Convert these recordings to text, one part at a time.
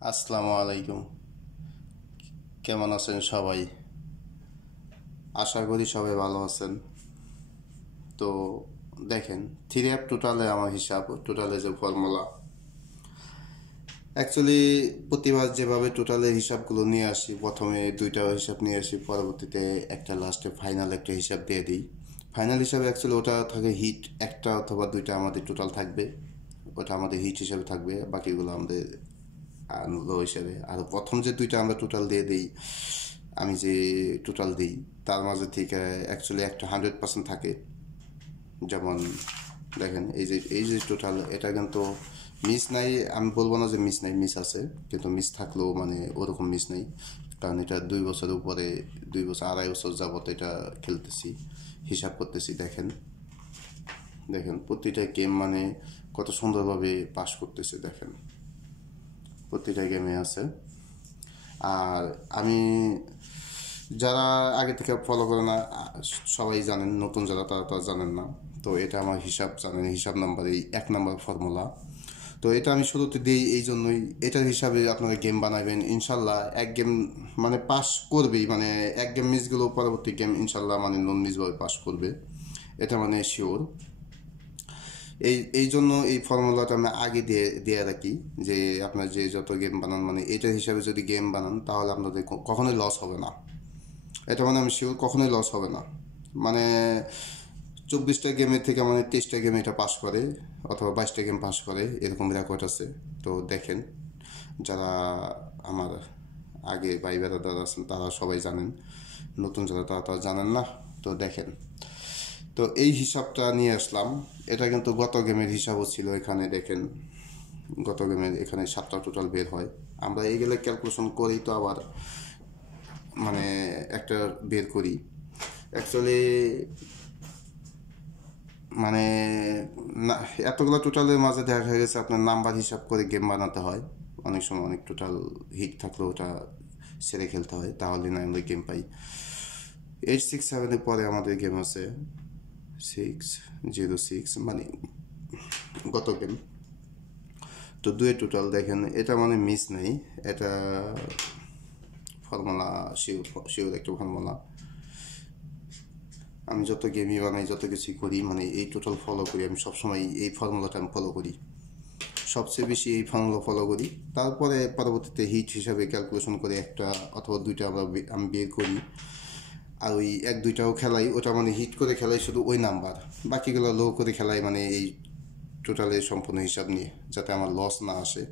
আসসালামু আলাইকুম। কেমন আছেন সবাই? আশা করি সবাই ভালো আছেন। তো দেখেন, থ্রি অ্যাপ টোটালে আমার হিসাব, টোটালে যে ফর্মুলা, অ্যাকচুয়ালি প্রতিবার যেভাবে টোটালের হিসাবগুলো নিয়ে আসি, প্রথমে দুইটা হিসাব নিয়ে আসি, পরবর্তীতে একটা লাস্টে ফাইনাল একটা হিসাব দিয়ে দিই। ফাইনাল হিসাবে অ্যাকচুয়ালি ওটা থাকে হিট, একটা অথবা দুইটা আমাদের টোটাল থাকবে, ওটা আমাদের হিট হিসাবে থাকবে, বাকিগুলো আমাদের লো হিসাবে। আর প্রথম যে দুইটা আমরা টোটাল দিয়ে দিই, আমি যে টোটাল দিই তার মাঝে থেকে অ্যাকচুয়ালি একটা 100% থাকে। যেমন দেখেন, এই যে টোটাল, এটা কিন্তু মিস নাই, আমি বলবো না যে মিস নাই, মিস আছে, কিন্তু মিস থাকলেও মানে ওরকম মিস নাই। কারণ এটা 2 বছর উপরে, 2 বছর 2.5 বছর যাবত এটা খেলতেছি, হিসাব করতেছি। দেখেন দেখেন প্রতিটা গেম মানে কত সুন্দরভাবে পাস করতেছে। দেখেন প্রতিটা গেমে আছে। আর আমি, যারা আগে থেকে ফলো করে না, সবাই জানেন, নতুন যারা তারা তো আর জানেন না। তো এটা আমার হিসাব জানেন, হিসাব নাম্বার এই 1 নম্বর ফর্মুলা। তো এটা আমি শুরুতে দিই এই জন্যই, এটার হিসাবে আপনারা গেম বানাবেন ইনশাল্লাহ। এক গেম মানে পাস করবেই, মানে এক গেম মিস গেলেও পরবর্তী গেম ইনশাল্লাহ মানে নন মিসভাবে পাস করবে, এটা মানে শিওর। এই জন্য এই ফর্মুলাটা আমি আগে দিয়ে দিয়ে রাখি, যে আপনার যে যত গেম বানান মানে এটার হিসাবে যদি গেম বানান তাহলে আপনাদের কখনোই লস হবে না। এটা মানে আমি শিওর কখনোই লস হবে না। মানে 24টা গেমের থেকে মানে 23টা গেম এটা পাস করে, অথবা 22টা গেম পাস করে, এরকম রেকর্ড আছে। তো দেখেন, যারা আমার আগে ভাই বেড়াদার আছেন তারা সবাই জানেন, নতুন যারা তারা তো জানেন না। তো দেখেন, তো এই হিসাবটা নিয়ে আসলাম। এটা কিন্তু গত গেমের হিসাবও ছিল। এখানে দেখেন, গত গেমের এখানে 7টা টোটাল বের হয়। আমরা এইগুলো ক্যালকুলেশন করি, তো আবার মানে একটা বের করি অ্যাকচুয়ালি। মানে না, এতগুলো টোটালের মাঝে দেখা গেছে আপনার নাম্বার হিসাব করে গেম বানাতে হয়। অনেক সময় অনেক টোটাল হিট থাকলেও ওটা সেরে খেলতে হয়, তাহলে না আমরা গেম পাই। 867-এর পরে আমাদের গেম আছে 606, মানে গত গেম। তো দুয়ে টোটাল দেখেন, এটা মানে মিস নেই, এটা ফর্মুলা শিওর, শিওর একটা ফর্মুলা। আমি যত গেমই বানাই, যত কিছুই করি, মানে এই টোটাল ফলো করি আমি সবসময়, এই ফর্মুলাটা আমি ফলো করি, সবচেয়ে বেশি এই ফর্মুলা ফলো করি। তারপরে পরবর্তীতে হিট হিসাবে ক্যালকুলেশন করে একটা অথবা দুইটা আমি বের করি। আর ওই এক দুইটাও খেলাই, ওটা মানে হিট করে খেলাই শুধু ওই নাম্বার, বাকিগুলো লো করে খেলাই, মানে এই টোটালের সম্পূর্ণ হিসাব নিয়ে, যাতে আমার লস না আসে।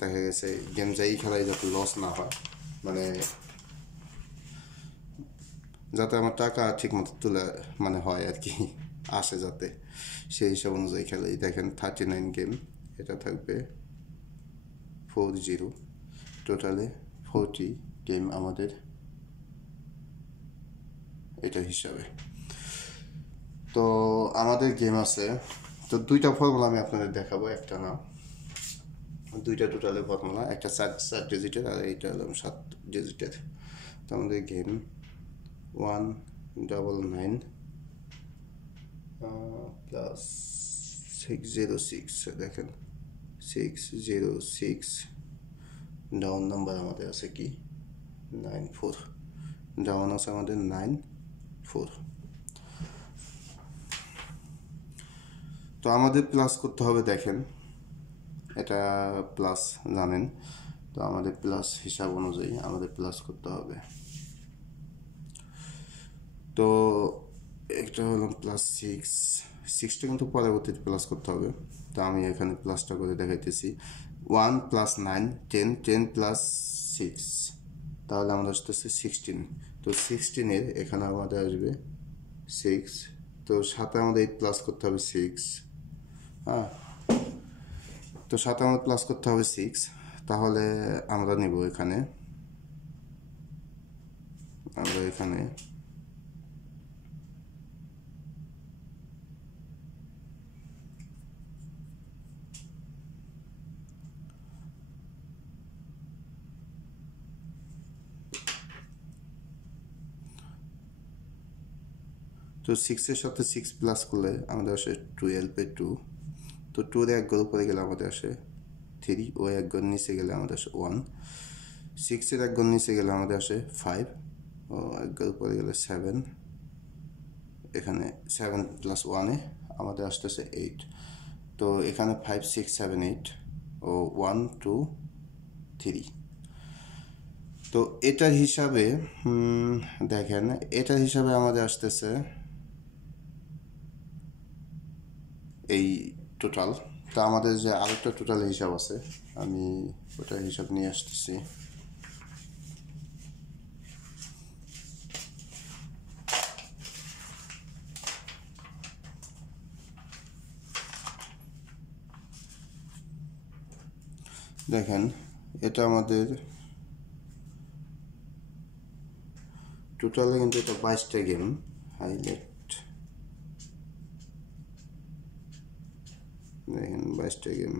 দেখা গেছে গেম যাই খেলাই যাতে লস না হয়, মানে যাতে আমার টাকা ঠিক মতো তুলে মানে হয় আর কি, আসে যাতে, সেই হিসাব অনুযায়ী খেলাই। দেখেন 39 গেম, এটা থাকবে 40, টোটালে 40 গেম আমাদের, এটা হিসাবে। তো আমাদের গেম আছে, তো দুইটা ফর্মুলা আমি আপনাদের দেখাবো, একটা না, দুইটা টোটালে ফর্মুলা, একটা 4 4 ডিজিটের আর এইটা হলো 7 ডিজিটের। তো আমাদের গেম 199 প্লাস 606, দেখেন 606, ডাউন নাম্বার আমাদের আছে কি 94, ডাউন আছে আমাদের 94। তো আমাদের প্লাস করতে হবে, দেখেন এটা প্লাস জানেন, তো আমাদের প্লাস হিসাব অনুযায়ী আমাদের প্লাস করতে হবে। তো একটা হলো +6, 6টা কিন্তু পরবর্তীতে প্লাস করতে হবে। তো আমি এখানে প্লাসটা করে দেখাইতেছি, 1 + 9 10, 10 + 6, তাহলে আমাদের আসতেছে 16। তো 16-এর এখানে আমাদের আসবে 6, তো সাথে আমাদের প্লাস করতে হবে 6। হ্যাঁ, তো সাথে আমাদের প্লাস করতে হবে 6। তাহলে আমরা নিব এখানে, আমরা এখানে তো 6-এর সাথে 6 প্লাস করলে আমাদের আসে 12/2। তো 2-র 1 গেলে পরে গেলে আমাদের আসে 3 ও এক ঘর নিচে গেলে আমাদের আসে 1, 6 এক ঘর নিচে গেলে আমাদের আসে 5 ও এক ঘর উপরে গেলে 7, এখানে 7 প্লাস 1 আমাদের আসতেছে 8। তো এখানে 5 6 7 8 ও 1 2 3। তো এটার হিসাবে দেখেন এটার হিসাবে আমাদের আসতেছে এই টোটাল। তো আমাদের যে আরেকটা টোটাল হিসাব আছে আমি ওটার হিসাব নিয়ে আসতেছি। দেখেন এটা আমাদের টোটালে কিন্তু এটা 22টা গেম। হাইলাইট দেখেন 22টা গেম,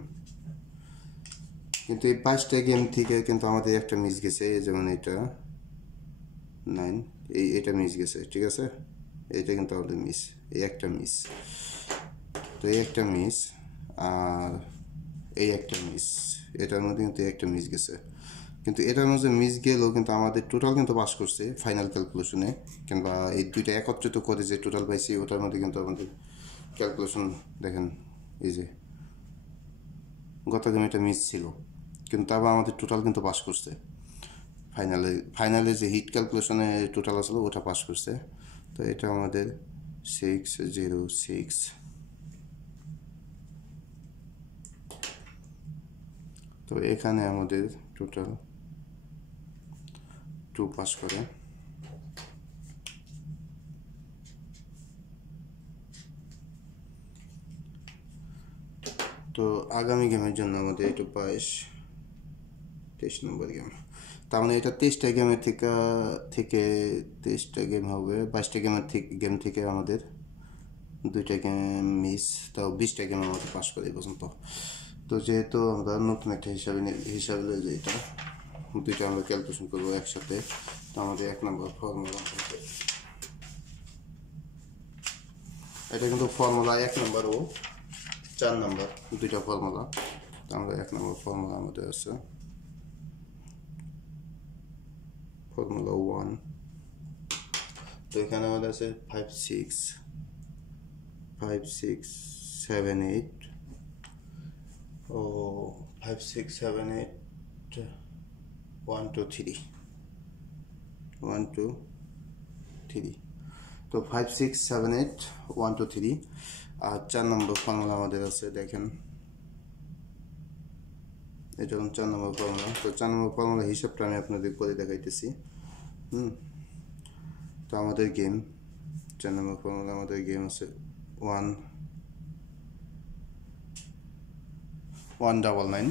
কিন্তু এই 5টা গেম থেকে কিন্তু আমাদের একটা মিস গেছে, যেমন এটা 9 এটা মিস গেছে, ঠিক আছে? এটা কিন্তু আমাদের মিস, এই একটা মিস, তো এই একটা মিস আর এই একটা মিস, এটার মধ্যে কিন্তু একটা মিস গেছে। কিন্তু এটার মধ্যে মিস গেলেও কিন্তু আমাদের টোটাল কিন্তু পাস করছে ফাইনাল ক্যালকুলেশনে, কিংবা এই দুইটা একত্রিত করে যে টোটাল পাইছি ওটার মধ্যে কিন্তু আমাদের ক্যালকুলেশন দেখেন এই যে গত গেমে এটা মিস ছিল, কিন্তু তারপর আমাদের টোটাল কিন্তু পাস করছে। ফাইনালে যে হিট ক্যালকুলেশনে টোটাল আসলো ওটা পাস করছে। তো এটা আমাদের 606। তো এখানে আমাদের টোটাল 2 পাস করে। তো আগামী গেমের জন্য আমাদের এটা 23 নম্বর গেম। তার মানে এটা 23টা গেমের থেকে 23টা গেম হবে, 22টা গেম থেকে আমাদের 2টা গেম মিস, তাও 20টা গেম আমাদের পাস করে এই পর্যন্ত। তো যেহেতু আমরা নতুন একটা হিসাবে এটা দুইটা আমরা ক্যালকুলেশন করবো একসাথে। তো আমাদের 1 নম্বর ফর্মুলা, এটা কিন্তু ফর্মুলা 1 নম্বর ও 4 নম্বর দুইটা ফর্মুলা। তো আমরা 1 নম্বর ফর্মুলা আমাদের আছে ফর্মুলা 1। তো এখানে আমাদের আছে 5 6 7 8 ও 5 6 7 8 1 2 3 1 2 3। তো 5 6 7 8 1 2 3 আর 4 নম্বর ফর্মুলা আমাদের আছে দেখেন, এটা 4 নম্বর ফর্মুলা। তো 4 নম্বর ফর্মুলা হিসাবটা আমি আপনাদের করে দেখাইতেছি। তো আমাদের গেম 4 নম্বর ফর্মুলা আমাদের গেম আছে 199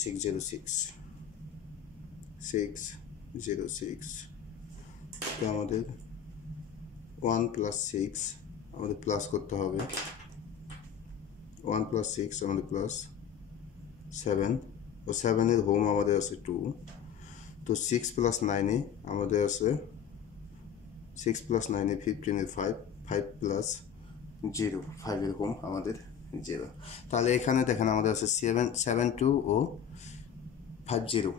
606। তো আমাদের 1 প্লাস 6 আমাদের প্লাস করতে হবে, 1 প্লাস 6 আমাদের প্লাস 7 ও 7-এর হোম আমাদের আছে 2। তো 6 প্লাস 9-এ আমাদের আছে 6 প্লাস 9-এ 15-এর 5 5 প্লাস 0 5-এর হোম আমাদের 0। তাহলে এখানে দেখেন আমাদের আছে 7 2 ও 5 0।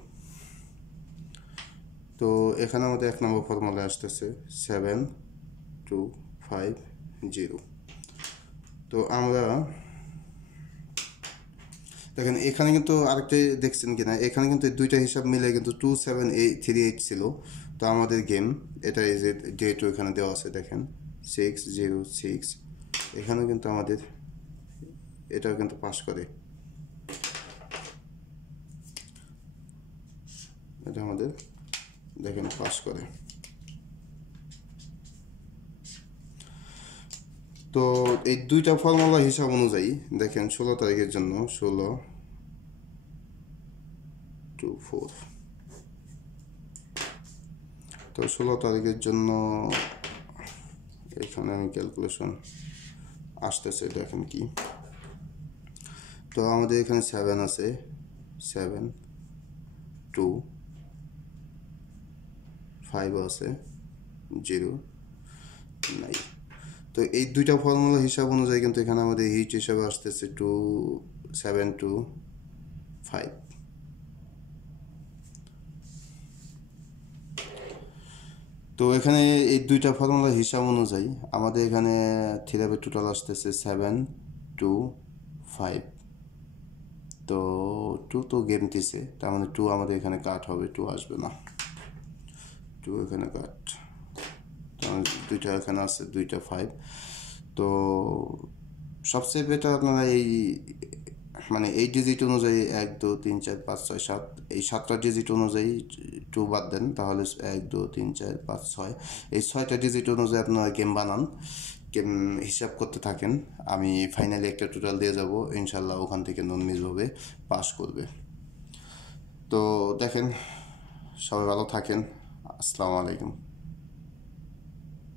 তো এখানে আমাদের 1 নম্বর ফর্মুলা আসতেছে 7 2 5 0। তো আমরা দেখেন এখানে কিন্তু আরেকটা দেখছেন কিনা, এখানে কিন্তু দুইটা হিসাব মিলে কিন্তু 27838 ছিল। তো আমাদের গেম এটা এই যে ডেট এখানে দেওয়া আছে দেখেন 606, এখানেও কিন্তু আমাদের এটাও কিন্তু পাস করে, এটা আমাদের দেখেন পাস করে। তো এই দুইটা ফর্মুলা হিসাব অনুযায়ী দেখেন 16 তারিখের জন্য 16-4। তো 16 তারিখের জন্য এখানে আমি ক্যালকুলেশন আসতেছে দেখেন কি। তো আমাদের এখানে 7 আছে, 7 2 5 আছে 0 9। তো এই দুইটা ফর্মুলা হিসাব অনুযায়ী কিন্তু এখানে আমাদের হিট হিসাবে আসতেছে 725। তো এখানে এই দুইটা ফর্মুলা হিসাব অনুযায়ী আমাদের এখানে থিরাপের টোটাল আসতেছে 725। তো 2 তো গেম দিছে, তার মানে 2 আমাদের এখানে কাট হবে, 2 আসবে না, 2 এখানে কাট, দুইটা এখানে আছে, দুইটা 5। তো সবচেয়ে বেটার আপনারা এই মানে এই ডিজিট অনুযায়ী 1 2 3 4 5 6 7, এই 7টা ডিজিট অনুযায়ী 2 বাদ দেন, তাহলে 1 2 3 4 5 6, এই 6টা ডিজিট অনুযায়ী আপনারা গেম বানান, গেম হিসাব করতে থাকেন। আমি ফাইনালি একটা টোটাল দিয়ে যাব, ইনশাল্লাহ ওখান থেকে নন মিসভাবে পাস করবে। তো দেখেন, সবাই ভালো থাকেন, আসসালামু আলাইকুম।